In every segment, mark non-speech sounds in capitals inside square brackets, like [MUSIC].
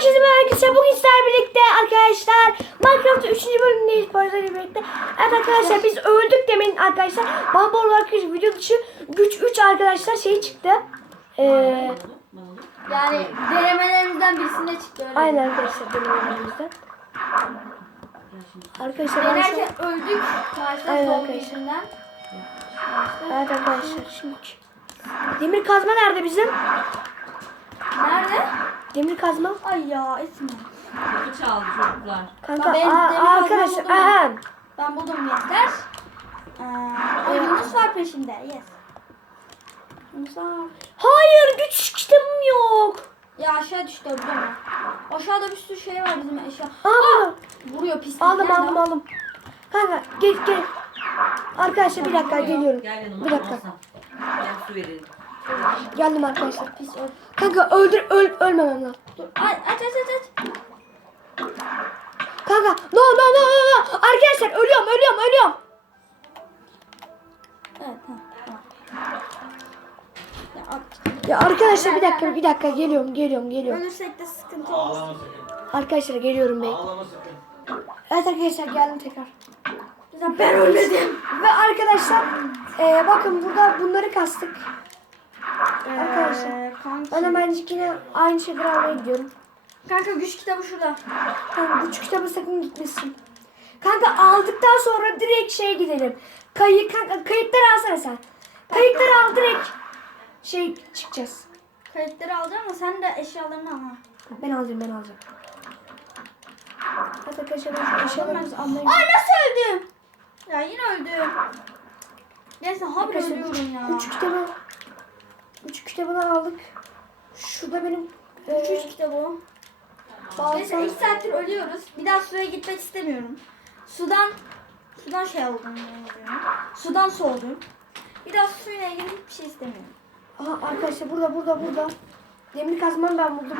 Herkese merhaba. Bugün sizlerle birlikte arkadaşlar Minecraft'ın 3. bölümündeyiz Barış'la birlikte. Evet arkadaşlar biz öldük demin arkadaşlar. Baba olarak video dışı güç 3 arkadaşlar şey çıktı. Ee, Yani denemelerimizden birisinde çıktı öyle. aynen arkadaşlar önümüzde. Arkadaşlar ben şu Denerken öldük. Karşıda Aynen arkadaşlar. Evet arkadaşlar şimdi. Demir kazma nerede bizim? Nerede? Demir kazma. Ay ya etme. Kapı çaldı çocuklar. Kanka Ben aa, demir arkadaşlar buldum. aha. Ben buldum gençler. Ee, o Yunus var peşimde. Yes. Yunus var. Hayır güç kitabım yok. Ya aşağı düştü o biliyor musun? Aşağıda bir sürü şey var bizim eşya. Aa, burada. Vuruyor pislik. Aldım aldım aldım. Kanka gel gel. Arkadaşlar bir dakika geliyorum. Gel yanıma. Bir dakika. Gel su verelim. Geldim arkadaşlar. Pis öl. Kanka öldür öl ölmemem lazım. Dur. Aç aç aç aç. Kanka no no no no no. Arkadaşlar ölüyorum ölüyorum ölüyorum. Evet tamam. tamam. Ya, at. Ya arkadaşlar bir dakika bir dakika geliyorum geliyorum geliyorum. Ölürsek de sıkıntı olmaz. Arkadaşlar geliyorum sakın. Evet arkadaşlar geldim tekrar. Ben ölmedim. Ve arkadaşlar eee, bakın burada bunları kastık. Arkadaşlar. Ee, kanki. Ben hemencik yine aynı şeyleri almaya gidiyorum. Kanka güç kitabı şurada. Kanka güç kitabı sakın gitmesin. Kanka aldıktan sonra direkt şeye gidelim. Kayık kanka kayıkları alsana sen. Kayıkları al direkt şey çıkacağız. Kayıtları alacağım ama sen de eşyalarını al. ha. Ben alacağım ben alacağım. Hadi arkadaşlar ben şu eşyalarımızı almaya Ay nasıl öldüm? Ya yine öldüm. Neyse habire Arkadaşlar ölüyorum ya. üç kitabı üç kitabını aldık. Şurada benim e, üç kitabı. baltam. Neyse iki saattir ölüyoruz. Bir daha suya gitmek istemiyorum. Sudan sudan şey oldum. Sudan soğudum. Bir daha suyla ilgili hiçbir şey istemiyorum. Aha arkadaşlar burada burada burada. Demir kazmam ben buldum.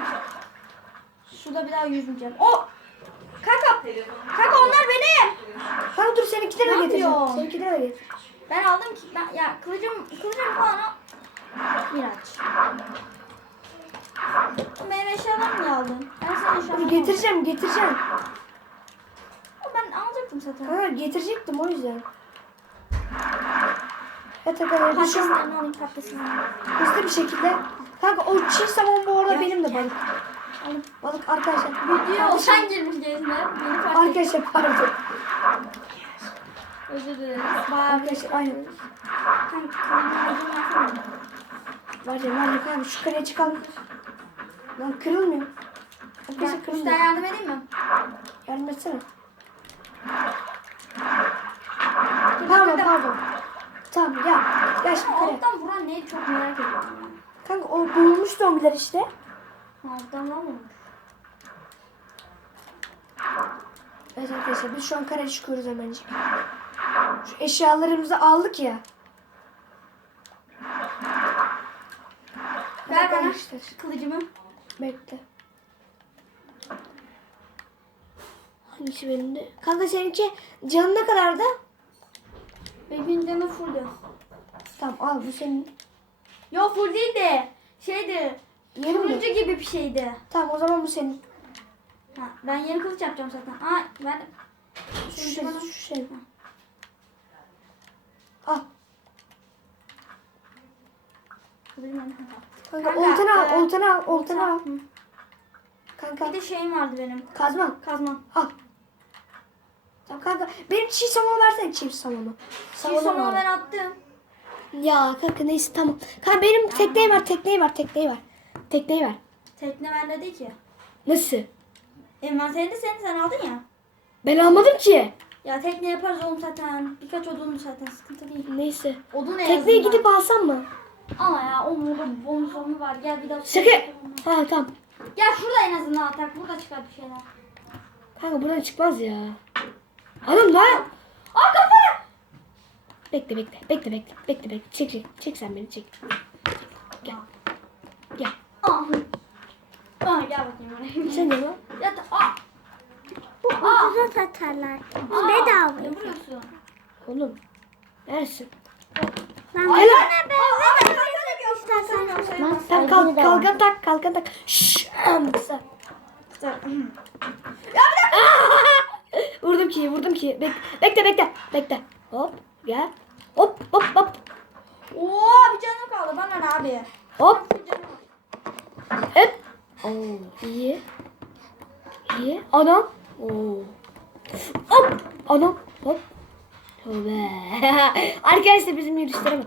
Suda bir daha yüzmeyeceğim. O! Kanka! Kanka onlar benim! Kanka dur seninkileri de getireceğim. Seninkileri de getir. Ben aldım ki ben ya kılıcım kılıcım falan al. Miraç. Benim eşyalarımı niye aldın? Ben Hadi eşyalarımı getireceğim getireceğim. Ben alacaktım zaten. Kanka getirecektim o yüzden. Evet arkadaşlar an Patateslerini alayım patatesini alayım. hızlı bir şekilde. Kanka o çiğ somon bu arada Gel, benim de gel. balık. Balık arkadaşlar. Video sen girmiş gezine. Beni fark et. Arkadaşlar pardon. Özür dileriz. Arkadaşlar aynen. Kanka yapamam. Var ya var ya kanka şu kaleye çıkalım. Lan kırılmıyor. Ben üstten kırılmıyor. yardım edeyim mi? Yardım etsene. Pardon pardon. Tamam ya. Gel şimdi kaleye. Alttan vuran neydi çok merak ediyorum. ya. Kanka o bulmuş zombiler işte. Alttan vurmamış. Evet arkadaşlar biz şu an kareye çıkıyoruz hemencik. Şu eşyalarımızı aldık ya. Ver bana kılıcımı. Bekle. Hangisi benim de? Kanka seninki canı ne kadardı? Benim canı fulldü. Tamam al bu senin. Yo full değil de şeydi. Yeni mi? Turuncu gibi bir şeydi. Tamam o zaman bu senin. Ha, ben yeni kılıç yapacağım zaten. Aa ben Şu şey, bana- şu şey. Al. kılıcım var. Kanka, Kanka, oltanı al, e, oltanı al, oltanı al. Hı. Kanka Bir de şeyim vardı benim. kazma Kazmam. al. Tamam kanka benim çiğ somonu versene çiğ somonu. Şu Somonu ben attım. Ya kanka neyse tamam. Kanka benim tekneyi ver, tekneyi ver, tekneyi ver. Tekneyi ver. Tekne bende değil ki. Nasıl? Envanterinde senin sen aldın ya. Ben almadım ki. Ya tekne yaparız oğlum zaten. Birkaç odun zaten sıkıntı değil. Neyse. Odun Tekneye gidip alsam mı? Ama ya o burada bonus onu var. Gel bir daha. Şaka. Ha tamam. Gel şurada en azından atak. Burada çıkar bir şeyler. Kanka buradan çıkmaz ya. Alın lan. Aa kafana. Bekle bekle bekle bekle bekle bekle. Çek çek. Çek sen beni çek. Gel. Gel. Aa. Aa gel bakayım oraya. Sen ne lan? Ya da aa. Bu ucuza satarlar. Aa. Bedava. Ne vuruyorsun? Oğlum. Neresin? Lan Ay, bana lan. ben Sen- sayılmaz. Sen kalk, kalkan tak kalkan tak. Şşş. kısa. Ya [LAUGHS] vurdum ki vurdum ki. Bek bekle bekle bekle. Hop gel. Hop hop hop. Oo bir canım kaldı. Bana ne abi? Hop. Hop. Oo iyi. İyi. Anam. Oo. Hop. Anam. Hop. Tövbe. [LAUGHS] Arkadaşlar bizim yürüyüşlere bak.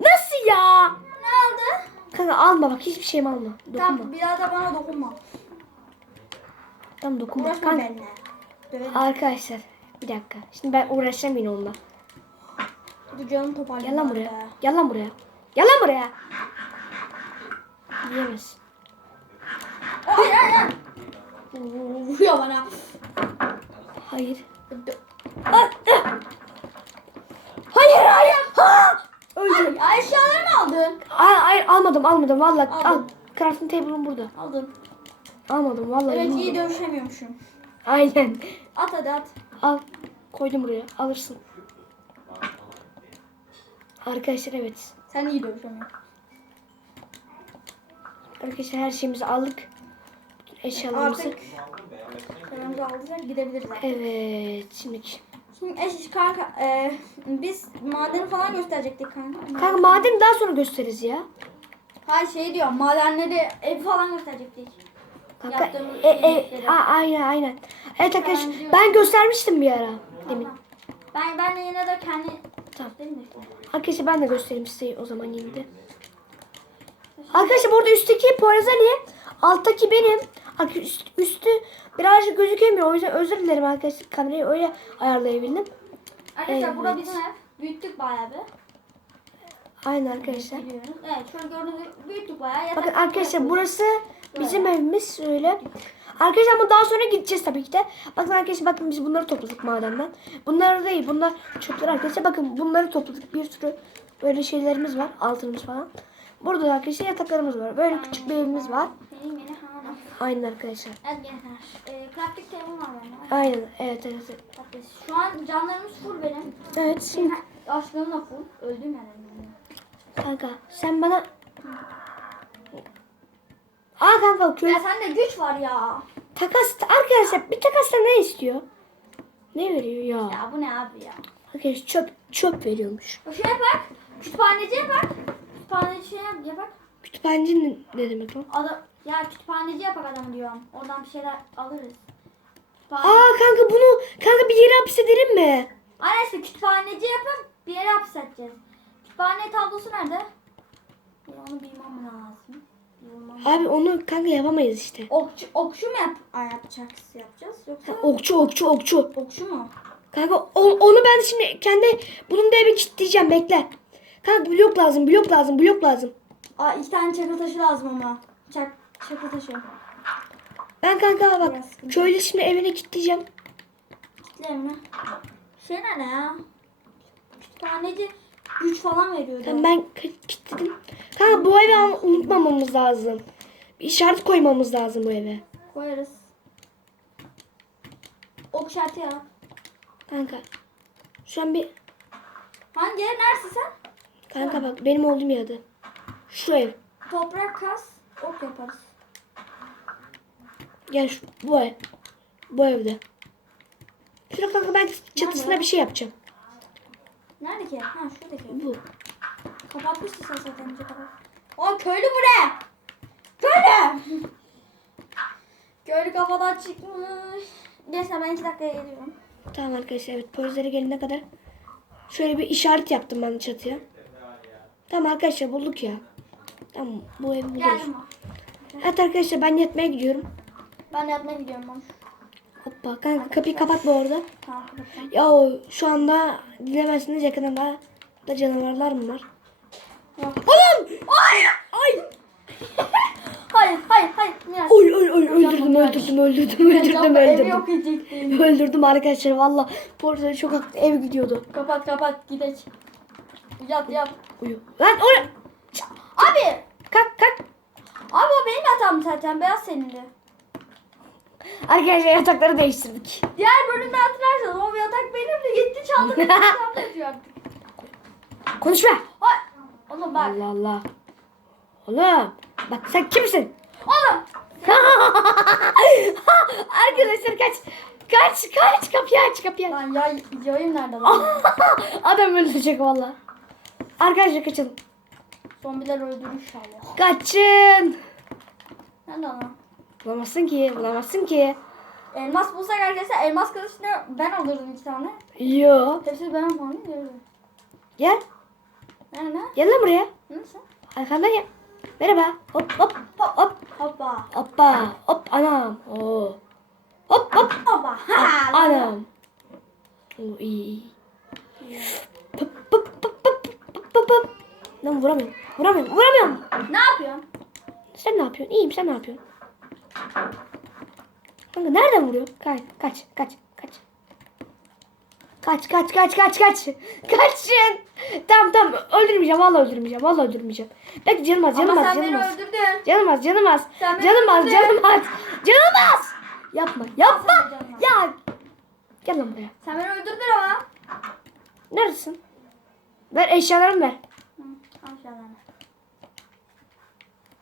Nasıl ya? Ne aldı? Kanka alma bak hiçbir şeyimi alma. Dokunma. Tamam bir daha da bana dokunma. Tamam dokunma. Uğraşma Kanka. benimle. Döverim. Arkadaşlar bir dakika. Şimdi ben uğraşacağım yine onunla. Dur canım toparlayayım. Gel lan buraya. be. Gel lan buraya. Gel lan buraya. Hayır hayır hayır. Oo, Vuruyor bana. Hayır. Ah. Hayır hayır. Ha! Öldüm. Ay, eşyaları mı aldın? Hayır, hayır almadım almadım vallahi al. Aldın. Crafting table'ım burada. Aldın. Almadım vallahi. Evet almadım. iyi dövüşemiyormuşum. Aynen. At hadi at. Al. Koydum buraya. Alırsın. Arkadaşlar evet. Sen iyi dövüşemiyorsun. Arkadaşlar her şeyimizi aldık. Eşyalarımızı. Artık paramızı alacak gidebiliriz artık. Evet. Şimdi Şimdi eş kanka e, biz madeni falan gösterecektik kanka. Kanka maden daha sonra gösteririz ya. Hayır şey diyor madenleri ev falan gösterecektik. Kanka Yaptığımız e, e, a, aynen aynen. Evet arkadaşlar Ben ben göstermiştim bir ara demin. Ben ben de yine de kendi Tamam. Arkadaşlar ben de göstereyim size o zaman yine de. Arkadaşlar burada üstteki Poyraz Ali, alttaki benim. Üst, üstü birazcık gözükemiyor. O yüzden özür dilerim arkadaşlar. Kamerayı öyle ayarlayabildim. Arkadaşlar Evet. burada bizim ev. Büyüttük bayağı bir. Aynen arkadaşlar. Evet şöyle gördüğünüz gibi büyüttük bayağı. Yatak Bakın arkadaşlar yapıldı. burası bizim evimiz öyle. Arkadaşlar ama daha sonra gideceğiz tabii ki de. Bakın arkadaşlar bakın biz bunları topladık madenden. Bunlar değil bunlar çöpler arkadaşlar. Bakın bunları topladık. Bir sürü böyle şeylerimiz var. Altınımız falan. Burada da arkadaşlar yataklarımız var. Böyle küçük bir evimiz var. Aynen arkadaşlar. Evet gençler. E, crafting table var benim. Aynen evet evet. evet. Şu an canlarımız full benim. Evet şimdi Aşkım da full. Öldüm yani. kanka sen bana Aa kanka köy Ya sende güç var ya. takas arkadaşlar bir takasla ne istiyor? Ne veriyor ya? Ya bu ne abi ya? Arkadaşlar çöp çöp veriyormuş. O şey yapak. Kütüphaneci yapak. Kütüphaneci şey yap, yapak. Kütüphaneci ne, ne demek o? Adam, ya kütüphaneci yapak adam diyorum. Oradan bir şeyler alırız. Kütüphane... Aa kanka bunu kanka bir yere hapsedelim mi? Aynen işte kütüphaneci yapıp bir yere hapsedeceğiz. Kütüphane tablosu nerede? Ya onu bilmem lazım. Abi onu kanka yapamayız işte. Okçu, okçu mu yap, Ay, yapacağız, yapacağız yoksa Ha, okçu okçu okçu. okçu mu? Kanka o- onu ben şimdi kendi bunun da bir kilitleyeceğim bekle. Kanka blok lazım blok lazım blok lazım. Aa iki tane çakıl taşı lazım ama. Çak, taşı. Ben kanka bak Biraz köylü şimdi evine kilitleyeceğim. Kitleyelim mi? Şey nerede ya? Kütüphaneci güç falan veriyordu. Tamam ben kilitledim. Kanka bu evi ama unutmamamız lazım. Bir işaret koymamız lazım bu eve. Koyarız. Ok şartı yap. Kanka. Şu an bir Hangi ev? Neresin sen? kanka bak benim olduğum yerde. Şu ev. Toprak kas. Ok yaparız. Gel şu, bu ev. Bu evde. Şurada kanka ben çatısına Nerede? bir şey yapacağım. Nerede ki? Ha şuradaki. Bu. Kapatmıştı sen zaten önce kapat. O köylü bu ne? Köylü! [LAUGHS] köylü kafadan çıkmış. Neyse ben iki dakikaya geliyorum. Tamam arkadaşlar evet polislere gelene kadar şöyle bir işaret yaptım ben çatıya. Tamam arkadaşlar bulduk ya. Tamam bu evi buluyoruz. Geldim. Evet arkadaşlar ben yatmaya gidiyorum. Ben yatmaya gidiyorum ben. Hoppa kanka kapıyı kapatma orada. Tamam kapatacağım. Ya şu anda dilemezsiniz yakında da, canavarlar mı var? Yok. Oğlum! Ay! Ay! Hayır hayır hayır. Miraç. Oy oy oy öldürdüm öldürdüm öldürdüm öldürdüm Evi öldürdüm. yok edecektim. Öldürdüm arkadaşlar valla. Polisler çok haklı ev gidiyordu. Kapat kapat gidelim. Yat yat. Uyu. Lan oraya. Abi. Kalk kalk. Abi yatağım zaten. Beyaz senindi. Arkadaşlar yatakları değiştirdik. Diğer bölümde hatırlarsanız o yatak benimle gitti çaldı. [LAUGHS] yatağımda yatıyor artık. Konuşma. Oğlum bak. Allah Allah. Oğlum. Bak sen kimsin? Oğlum. [LAUGHS] aç kapıyı aç kapıyı aç. Lan yay, yayım nerede lan? [LAUGHS] Adam öldürecek valla. Arkadaşlar kaçalım. Zombiler öldürür inşallah. Kaçın. Nerede lan? Bulamazsın ki bulamazsın ki. Elmas bulsak arkadaşlar elmas kılıçını ben alırdım iki tane. Yo. Hepsini ben yaparım. Nerede? Gel. Nerede? Gel lan buraya. Nasıl? Arkamdan gel. Merhaba. Hop hop hop hop. Hoppa. Hoppa. Hop anam. Oo. Hop hop. Hoppa. Hop, anam. Oo iyi. iyi. Pıp pıp pıp pıp pıp pıp pıp. Lan vuramıyorum. Vuramıyorum. Vuramıyorum. Ne yapıyorsun? Sen ne yapıyorsun? İyiyim sen ne yapıyorsun? Kanka nereden vuruyor? Kaç kaç kaç kaç. Kaç kaç kaç kaç kaç. Kaçın. Tamam tamam öldürmeyeceğim. Vallahi öldürmeyeceğim. Vallahi öldürmeyeceğim. Belki canım az canım Ama az sen beni canım az. öldürdün. Canım az canım az. Sen beni Canım az öldürdün. canım az. Canım az. Yapma yapma. Sen. Ya. Gel lan buraya. Sen beni öldürdün ama. Neredesin? Ver eşyalarımı ver. Hı, al şu adamı.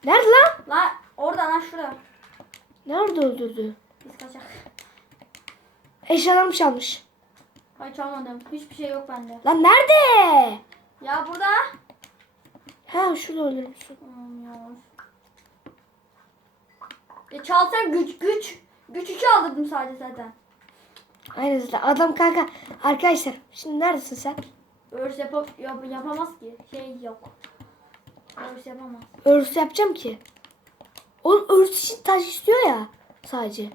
Nerede lan? Lan oradan lan şurada. Nerede öldürdü? Biz kaçak. Eşyalarımı çalmış. Hayır çalmadım. Hiçbir şey yok bende. Lan nerede? Ya burada. Ha şurada öldürmüşsün. Olmuyor. Ya çalsam güç güç. Güç üçü aldırdım sadece zaten. Aynen zaten adam kanka. Arkadaşlar şimdi neredesin sen? Örs yap yap yapamaz ki. Şey yok. Örs yapamaz. Örs yapacağım ki. Oğlum örs için taş istiyor ya sadece.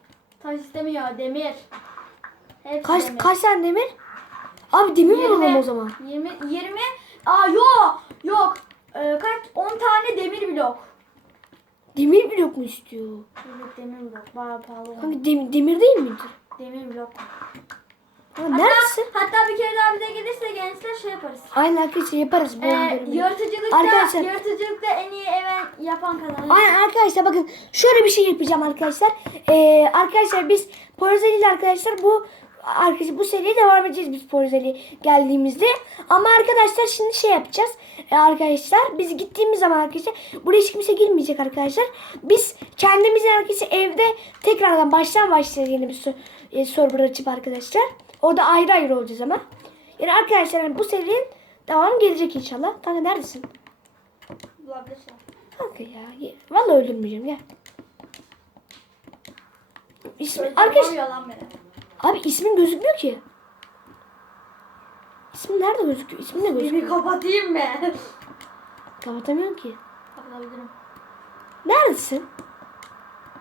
Taş istemiyor. Demir. Hepsi Kaç demir. kaç tane demir? Abi demir mi Yirmi. bulalım o zaman? 20 20 Aa yok. Yok. Ee, kaç 10 tane demir blok. Demir blok mu istiyor? Evet demir blok. Bayağı pahalı. Kanka dem- demir değil midir? Demir blok. Ha, neredesin? Hatta bir kere daha bize gelirse gençler şey yaparız. Aynen arkadaşlar yaparız bu Ee, yaratıcılıkta, Arkadaşlar- yaratıcılıkta en iyi eve yapan kazanır. Aynen arkadaşlar bakın şöyle bir şey yapacağım arkadaşlar. Ee, arkadaşlar biz Porzeli ile arkadaşlar bu arkadaşlar bu seriye devam edeceğiz biz Porzeli geldiğimizde. Ama arkadaşlar şimdi şey yapacağız. Ee, arkadaşlar biz gittiğimiz zaman arkadaşlar buraya hiç kimse girmeyecek arkadaşlar. Biz kendimizin arkadaşlar evde tekrardan baştan başlayacağız yeni bir so- e, server açıp arkadaşlar. Orada ayrı ayrı olacağız ama. Yani arkadaşlar yani bu serinin devamı gelecek inşallah. Kanka neredesin? Bulabilirsin. Kanka ya. Vallahi öldürmeyeceğim ya. İsmi, Öldürmüyor arkadaş, lan beni. abi ismin gözükmüyor ki. İsmin nerede gözüküyor? İsmin de Beni gözüküyor. kapatayım mı? Kapatamıyorum ki. Kapatabilirim. Neredesin?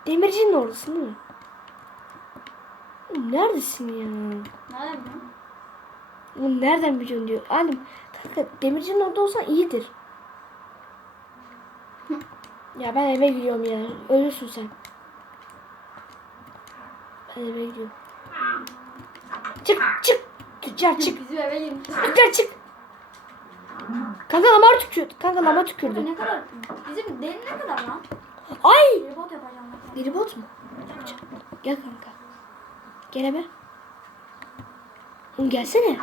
Demircinin oradasın değil mi? Neredesin ya? Nereden biliyorsun? Oğlum nereden biliyorsun diyor. Annem kanka demircinin orada olsan iyidir. ya ben eve gidiyorum ya. Ölürsün sen. Ben eve gidiyorum. Çık çık. Tüccar çık. Bizim eve girmiş. Tüccar çık. Kanka lamar tükürdü. Kanka lamar tükürdü. Ne kadar? Bizim derin ne kadar lan? Ay. Robot yapacağım ben. Deli bot mu? Gel kanka. Gel hemen. Oğlum gelsene.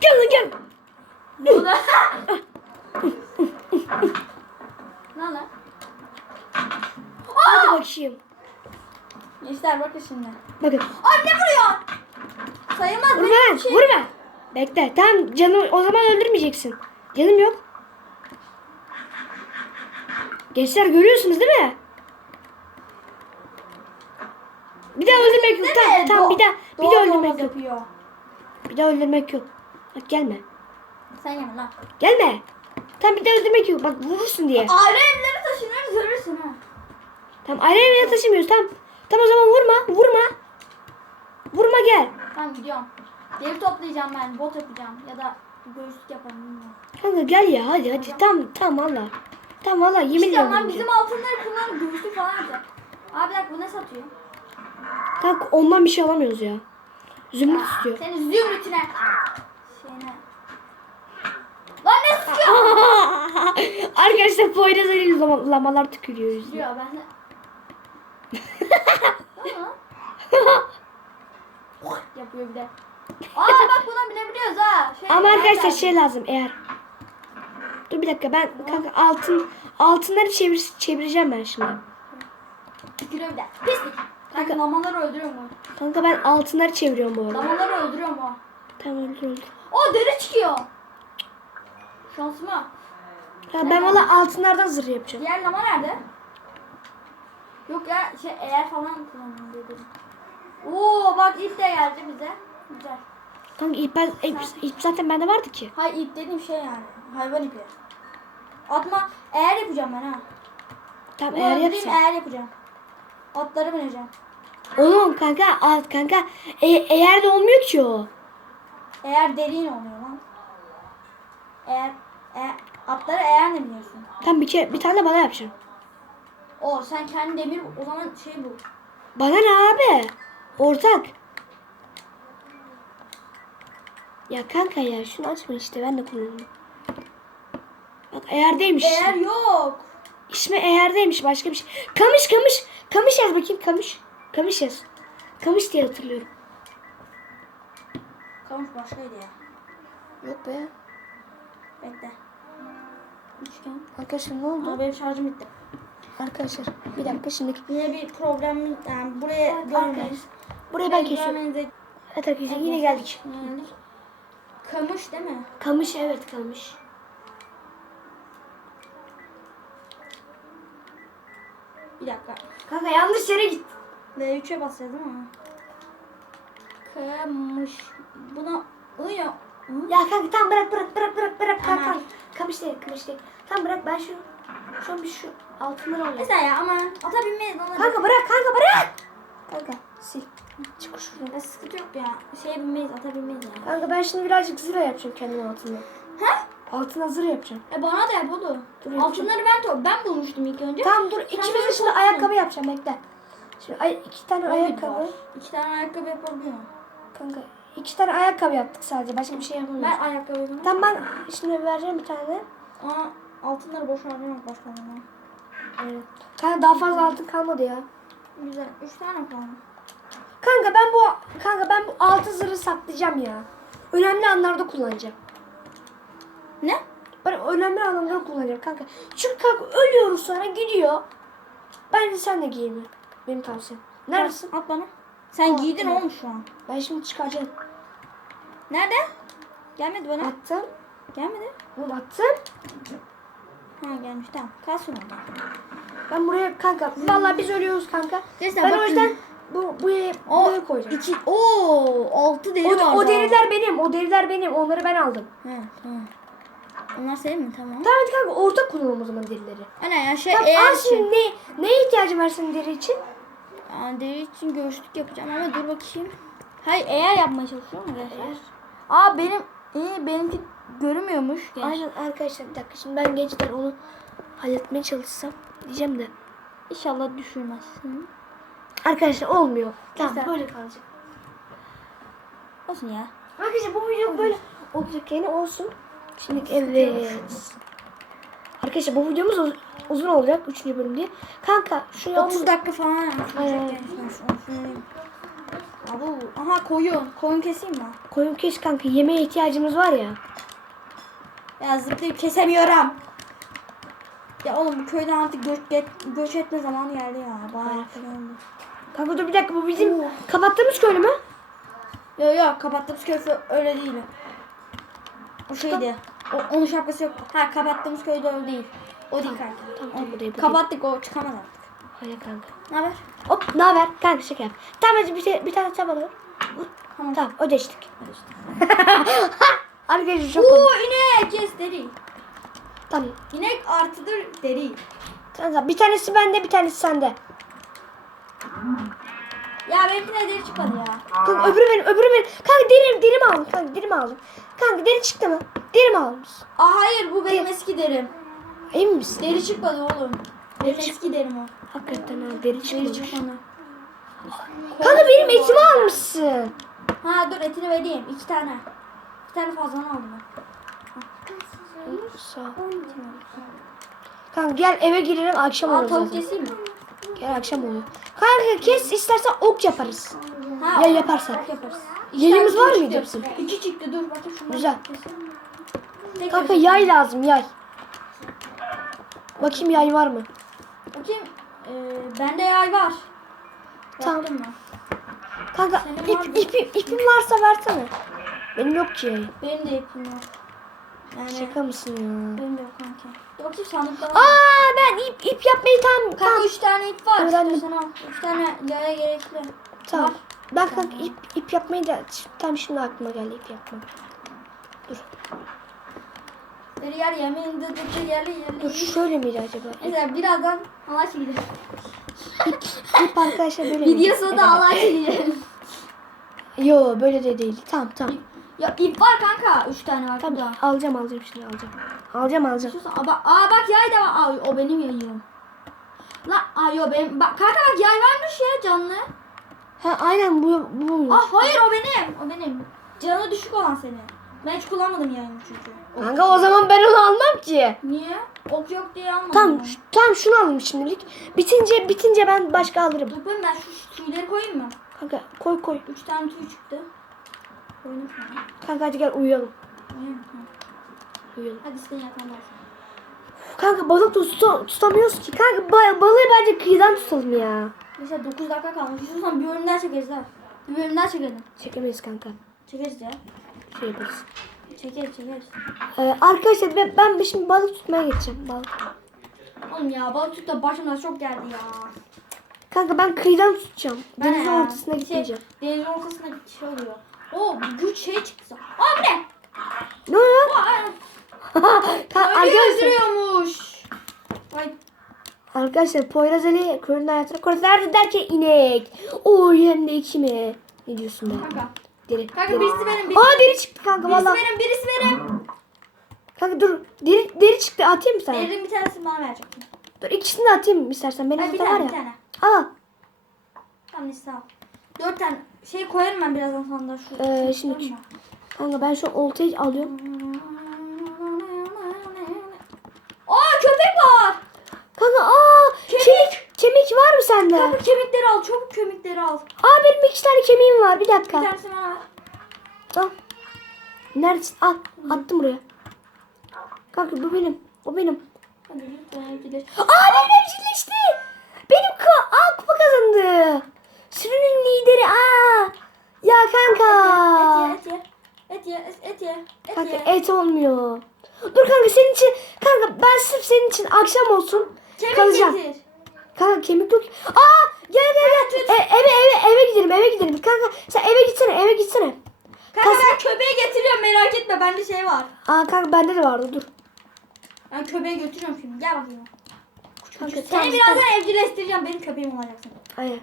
Gel. Lan gel. Bu da. Lan lan. Hadi bakayım. Gençler bakın şimdi. Bakın. Ay ne vuruyor? Sayılmaz Vurma benim lan. şey. Vurma. Bekle. Tamam canım o zaman öldürmeyeceksin. Canım yok. Gençler görüyorsunuz değil mi? Bir daha öldürmek. Tamam, Değil mi? tamam bir Do- daha bir daha öldürmek yok. yapıyor. Bir daha öldürmek yok. Bak gelme. Sen yeme lan. Gelme. Tamam bir daha öldürmek yok. Bak vurursun diye. Ayrı evlere taşınıyoruz görürsün ha. Tamam ayrı evine taşımıyoruz. Tamam. Tamam o zaman vurma. Vurma. Vurma gel. Tamam gidiyorum. Dev toplayacağım ben. Bot yapacağım. Ya da göğüslük yaparım bilmiyorum. Kanka gel ya hadi hadi. Tamam tamam valla. Tamam valla yemin İşte ediyorum. onlar bizim altınları kullanıp göğüslük falan yapacak. Abi dakika bu ne satıyor? Kanka ondan bir şey alamıyoruz ya. Zümrüt istiyor. Senin zümrütüne. Şeyine. Lan ne sıkıyor? [LAUGHS] Arkadaşlar Poyraz Ali lama- lamalar tükürüyor yüzüne. Diyor ben de. Ama [LAUGHS] yapıyor bir de. Aa bak buna binebiliyoruz ha. Şey, Ama arkadaşlar şey lazım eğer. Dur bir dakika ben kanka altın altınları çevir, çevireceğim ben şimdi. Tükürüyor bir de. Pislik. Kanka lamaları öldürüyor mu? Kanka ben altınları çeviriyorum bu arada. Lamaları öldürüyor mu? Tamam öldür öldür. O deri çıkıyor. Şansıma. Ya ben valla altınlardan zırh yapacağım. Diğer lama nerede? Yok ya şey eğer falan kullandım dedim. Oo bak ip de geldi bize. Güzel. Kanka ip, ben, ip, ip zaten bende vardı ki. Hay ip dediğim şey yani. Hayvan ipi. Atma eğer yapacağım ben ha. Tamam Bunu eğer yapsam. eğer yapacağım. Atlara bineceğim. Oğlum kanka alt kanka e, eğer de olmuyor ki o. Eğer derin oluyor lan. Eğer, eğer atlara eğer ne biliyorsun? Tam bir kere bir tane de bana yapacağım. O sen kendi demir o zaman şey bu. Bana ne abi? Ortak. Ya kanka ya şunu açma işte ben de kullanıyorum. Bak eğerdeymiş. Eğer yok. İsmi eğerdeymiş başka bir şey. Kamış kamış. Kamış yaz bakayım kamış. Kamış yaz. Kamış diye hatırlıyorum. Kamış başkaydı ya. Yok be. Bekle. Üçgen. Arkadaşlar ne oldu? Aa, benim şarjım bitti. Arkadaşlar bir dakika şimdi. Yine bir problem yani buraya görmeyiz. Buraya ben kesiyorum. Evet arkadaşlar yine geldik. yani. Kamış değil mi? Kamış evet kamış. Bir dakika. Kanka yanlış yere git. V3'e basacağız değil mi? Kamış. Buna ıyo. Ya kanka tamam bırak bırak bırak bırak bırak kanka. Tamam. Kamış değil kamış değil. Tamam bırak ben şu şu bir şu altınları alayım. Mesela ya ama ata binmeyiz ona. Kanka bırak kanka bırak. Kanka sil. Çık şuradan. Ya sıkıntı yok ya. Şeye binmeyiz ata binmeyiz ya. Kanka ben şimdi birazcık zırh yapacağım kendim altına. Ha? Altına zırh yapacağım. E bana da yap oğlum. Dur, Altınları ben to ben bulmuştum ilk önce. Tamam dur ikimiz böyle de ayakkabı yapacağım bekle. Şimdi ay, iki tane bir ayakkabı. var. İki tane ayakkabı yapabiliyor muyum? Kanka iki tane ayakkabı yaptık sadece başka bir şey yapamıyoruz. Ben ayakkabı yapayım. Tamam ben şimdi vereceğim bir tane. Aa, altınları boş harcamak başka zaman. Aynen. Kanka daha fazla altın kalmadı ya. Güzel. Üç tane falan. Kanka ben bu kanka ben bu altın zırhı saklayacağım ya. Önemli anlarda kullanacağım. Ne? Ben önemli anlarda kullanacağım kanka. Çünkü kanka ölüyoruz sonra gidiyor. Bence sen de giyme. Benim tavsiyem. Neredesin? At bana. Sen Aa, giydin evet. olmuş şu an. Ben şimdi çıkaracağım. Nerede? Gelmedi bana. Attım. Gelmedi. Oğlum attım. Ha gelmiş tamam. Kalsın orada. Ben buraya kanka. Vallahi biz ölüyoruz kanka. Neyse, ben o yüzden bu buraya, O buraya koyacağım. iki, oo, altı deri O, var. o deriler benim. O deriler benim. Onları ben aldım. He tamam. Onlar senin mi? Tamam. Tamam hadi kanka ortak kullanalım o zaman derileri. Ana ya şey Tamam eğer al şimdi ne, neye ihtiyacın var senin deri için? Aa, deri için göğüslük yapacağım ama dur bakayım. Hayır eğer yapmaya çalışıyorum arkadaşlar. Aa benim iyi benimki görünmüyormuş. Genç. Aynen arkadaşlar bir dakika şimdi ben gençler onu halletmeye çalışsam diyeceğim de. İnşallah düşürmezsin. Arkadaşlar olmuyor. Tamam Güzel. böyle kalacak. Olsun ya. Arkadaşlar bu video böyle olacak yani olsun. Şimdi evet. Arkadaşlar bu videomuz uz- uzun olacak 3. bölüm diye. Kanka şu 30 yalnız dakika falan yapmış. Abu. Aha koyun. Koyun keseyim mi? koyun kes kanka yemeğe ihtiyacımız var ya. Ya zıplayıp kesemiyorum. Ya oğlum bu köyden artık göç, ge- göç etme zamanı geldi ya. Bayağı oldu. Kanka dur bir dakika bu bizim kapattığımız köylü mü? Yok yok kapattığımız köy öyle değil. O şeydi. O, onun şapkası yok. Ha kapattığımız köyde öyle değil. O değil kanka. Tamam, O- tamam, bu değil, bu. Kapattık o çıkamaz artık. Hayır kanka. Ne haber? Hop ne haber? Kanka şaka yap. Tamam hadi bir, şey, bir tane çabalı. Tamam. Tamam ödeştik. Arkadaşlar çok komik. Oo inek kes deri. Tamam. İnek artıdır deri. Tamam, bir tanesi bende bir tanesi sende. Ya benimkine deri çıkmadı ya. Kanka öbürü benim öbürü benim. Kanka deri, deri mi aldım? Kanka deri mi aldım? Kanka deri çıktı mı? Deri mi almış? Aa hayır bu benim eski derim. Emin misin? Deri çıkmadı oğlum. Benim Deri eski derim o. Hakikaten ha deri Deri çıkmadı. Kanka benim etimi almışsın. Ha dur etini vereyim. iki tane. Bir tane fazladan aldım ben. Sağ ol. Kanka gel eve girelim akşam Aa olur tavuk zaten. keseyim mi? Gel akşam olur. Kanka kes istersen ok yaparız. Ha, Ya o- yaparsak. yaparız. Tane var mıydı bizim? İki çıktı dur bakayım. Güzel. Tek Kanka keseyim. yay lazım yay. Bakayım yay var mı? Bakayım. Ee, bende yay var. Tamam. Yaptın mı? Kanka Senin var ip, mı? ipim, ipim varsa versene. Benim yok ki. Benim de ipim yok. Yani Şaka mısın ya? yok kanka. Ki sandıkta var. Aa ben ip, ip yapmayı tam Kanka tam üç tane ip var. Öğrendim. İstiyorsan al. Üç tane yaya gerekli. tamam. Var. Ben kanka ip, ip yapmayı da tam şimdi aklıma geldi ip yapmak. Bir yer dı dı dı yerli Dur yerli. şöyle miydi acaba? Mesela birazdan halay çekeceğiz. İp arkadaşlar böyle [LAUGHS] miydi? Video sonunda halay çekeceğiz. Yo böyle de değil. Tamam tamam. Ya ip var kanka. Üç tane var Tamam burada. alacağım alacağım şimdi alacağım. Alacağım alacağım. İstiyorsan- Aa bak, aa bak yay da var. Aa o benim yayım. La aa yo benim. Bak kanka bak yay varmış ya canlı. Ha aynen bu bu? Ah hayır o benim. O benim. Canı düşük olan senin. Ben hiç kullanmadım yayımı çünkü. Kanka o zaman ben onu almam ki. Niye? Ok yok diye almadım. Tamam şu- tamam şunu alayım şimdilik. Bitince bitince ben başka alırım. Dur ben ben şu tüyleri koyayım mı? Kanka koy koy. Üç tane tüy çıktı. Sana. Kanka hadi gel uyuyalım. Uyuyalım. Hadi sen yatağına bak. Kanka balık tuta- tutamıyoruz ki. Kanka ba- balığı bence kıyıdan tutalım ya. Mesela 9 dakika kalmış. İstiyorsan bir bölüm daha çekeriz ha. Bir bölüm daha çekelim. Çekemeyiz kanka. Çekeriz ya. Şey yaparız. Çekeriz çekeriz. Ee, arkadaşlar ben, ben şimdi balık tutmaya geçeceğim. Balık. Oğlum ya balık tut da başımda çok geldi ya. Kanka ben kıyıdan tutacağım. Ben Denizin ya, ortasına şey, gitmeyeceğim. Denizin ortasına bir şey oluyor. Oo güç şey çıktı. Aa bu ne? Ne arkadaşlar, öldürüyormuş. Vay arkadaşlar Poyraz Ali köyünün hayatını kurtardı derken inek. Oy hem de iki mi? Ne diyorsun be? kanka. Deri. Kanka birisi benim birisi, Aa deri çıktı kanka birisi valla. benim birisi benim. Kanka dur deri, deri çıktı atayım mı sana? Derinin bir tanesini bana verecektin. Dur ikisini de atayım istersen. Benim Ay bir burada var tane bir ya. tane. Aa Tamam al. Dört tane şey koyarım ben birazdan sana da şu. Ee, şu şimdi- kanka ben şu oltayı alıyorum. Aa köpek var. Kanka aa kemik. Kemik var mı sende? Kanka kemikleri al çabuk kemikleri al. Aa benim iki tane kemiğim var. Bir Bir dakika. tanesini bana ver. Al. Neredesin? Al. Attım buraya. Kanka bu benim. O benim. Hadi lütfen evcileş. Aa benim evcilleşti. Benim ku aa, kupa kazandı. Sürünün lideri. Kanka. Et ye et ye. Et ye et ye. Et Kanka ye. et olmuyor. Dur kanka senin için. Kanka ben sırf senin için akşam olsun. Kemik kalacağım. getir. Kanka kemik yok. Aa gel gel gel. E, eve eve eve gidelim eve gidelim. Kanka sen eve gitsene eve gitsene. Kanka Kas- ben köpeği getiriyorum merak etme bende şey var. Aa kanka bende de vardı dur. Ben köpeği götürüyorum şimdi gel bakayım. Kanka Seni birazdan evcilleştireceğim benim köpeğim olacaksın. Aynen.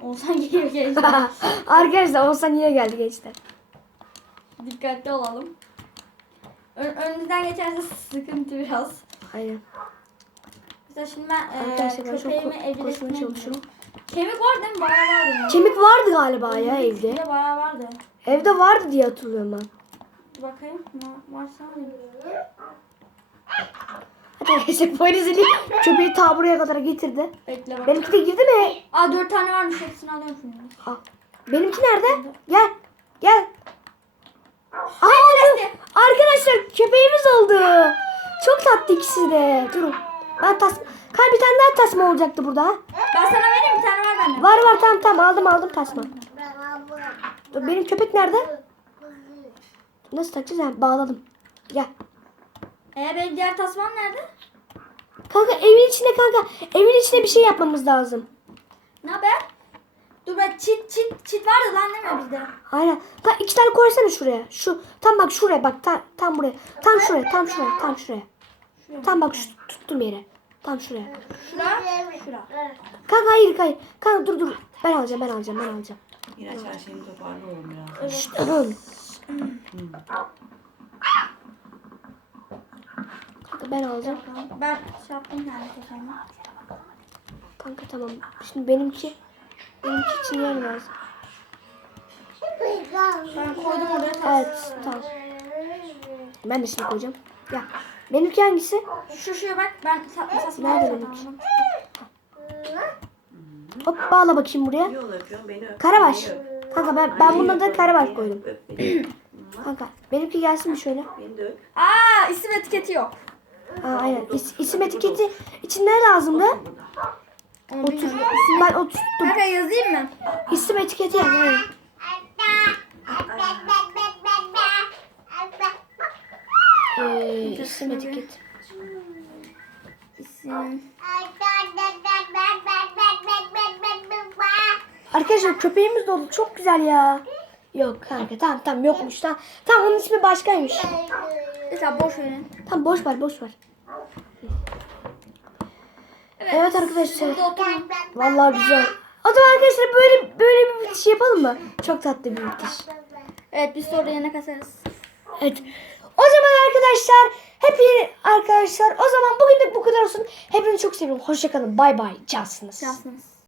Olsan geliyor gençler. [LAUGHS] Arkadaşlar olsa niye geldi gençler? Dikkatli olalım. Ön, önünüzden geçerse sıkıntı biraz. Aynen. Mesela şimdi ben e, Arkadaşlar ben çok köpeğimi evcilleştirmeye çalışıyorum. Kemik var değil mi? Bayağı vardı ya. Kemik vardı galiba ya evde. Evde bayağı vardı. Evde vardı diye hatırlıyorum ben. Bakayım. Varsa alayım. Arkadaşlar Poyrazeli köpeği ta buraya kadar getirdi. Bekle bak. Benimki de girdi mi? Aa dört tane varmış hepsini alıyorum şimdi. Al. Benimki nerede? Gel. Gel. Aa oldu. Arkadaşlar köpeğimiz oldu. Çok tatlı ikisi de. Durun. Ben tas Kanka bir tane daha tasma olacaktı burada. Ben sana vereyim bir tane var bende. Var var tamam tamam aldım aldım tasma. Dur, benim köpek nerede? Nasıl takacağız? Ha, bağladım. Gel. Ee benim diğer tasmam nerede? Kanka evin içinde kanka evin içinde bir şey yapmamız lazım. Ne haber? Dur ben çit çit çit vardı lan değil mi bizde? Aynen. Kanka iki tane koysana şuraya. Şu tam bak şuraya bak tam, tam buraya. Tam şuraya tam şuraya tam şuraya. Şuraya. Tam bak şu tuttum yere. Tam şuraya. Şura. Şura. Kanka hayır hayır. Kanka dur dur. Ben alacağım ben alacağım ben alacağım. Miraç her şeyini toparla oğlum biraz. Şşt, [CLEARS THROAT] durun. [CLEARS THROAT] Kanka ben alacağım. Ben şey yaptım tekerimi. Kanka tamam. Şimdi benimki benimki için yer lazım. Ben koydum oraya. Evet tamam. Ben de şimdi koyacağım. Ya benimki hangisi? Şu şuraya bak ben tasma Nerede benimki? Hop bağla bakayım buraya. Karabaş. Kanka ben ben bundan da karabaş koydum. Kanka benimki gelsin bir şöyle. Aa isim etiketi yok. Aa, aynen. İs, isim etiketi için ne lazımdı? Onu Otur. Ben oturttum. Kanka yazayım mı? İsim etiketi yaz. Ee, isim etiketi. İsim. Arkadaşlar köpeğimiz dolu. Çok güzel ya. Yok kanka tamam tamam yokmuş. Tamam, tamam onun ismi başkaymış. Mesela boş verin. Tamam boş ver boş ver. Evet arkadaşlar. Burada oturun. Vallahi güzel. O zaman arkadaşlar böyle böyle bir bitiş yapalım mı? Çok tatlı bir bitiş. Evet biz sonra yana kasarız. Evet. O zaman arkadaşlar hep arkadaşlar o zaman bugünlük bu kadar olsun. Hepinizi çok seviyorum. Hoşçakalın. Bay bay. Cansınız. Şansınız.